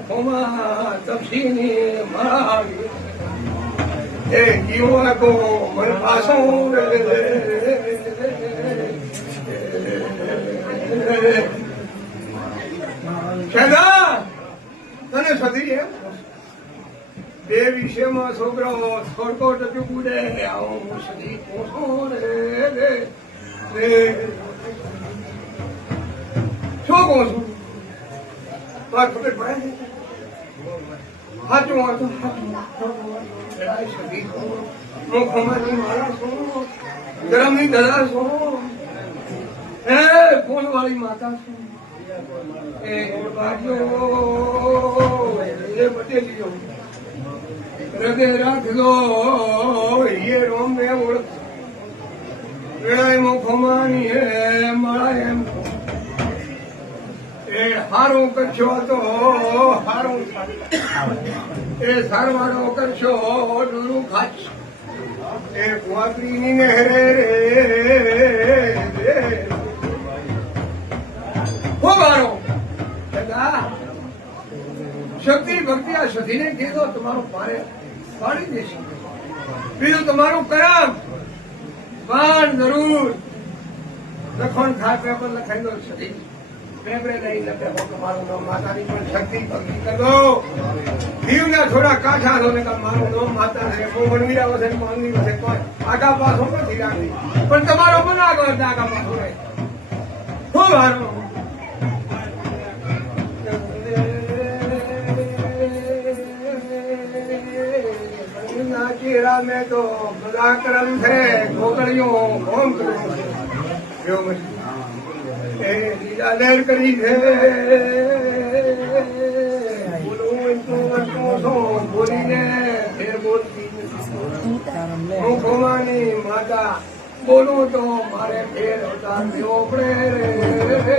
મુખમાં તપસીની મારી એ જીવા કો મન પાસો તને સધી એમ બે વિષયમાં છોકરો થોડકો ટચું કુડે આવું સધી પોસો રે શું કહું છું ખબર પડે સાચું વાંચું સધી છું મુખમાની મારા છું ગરમની દલા છું એ ફોન વાળી માતા છું એ બાજુ એ બટેલી હૃદય રાખલો એ રોમ ને ઓળખ વેળાય મુખમાની હે મારા એમ એ હારું કરશો તો હારું એ સારવાળો કરશો ડૂરું ખાશ એ વાકરીની ને રે ખૂબ હારો શક્તિ ભક્તિ આ સધીને કીધો તમારું પારે પાડી દેશે બીજું તમારું કરમ પણ જરૂર લખણ થાય પેપર લખાઈ દો સધી પેપરે નહીં લખે તમારું નામ માતાની પણ શક્તિ ભક્તિ કરો દીવના થોડા કાઠા છો ને મારું નામ માતા છે બહુ વનવીરા વસે માંગી વસે કોઈ આગા પાછો નથી રાખી પણ તમારો મન આગળ આગા પાછો રહે ખૂબ હારો ચેરા મેં તો બધા કરમ છે છોકરીઓ કોમ કર્યો એ લીલા લહેર કરી છે બોલીને ફેર બોલતી હું ખોમાની માતા બોલું તો મારે ફેર ઉતાર દેવો પડે રે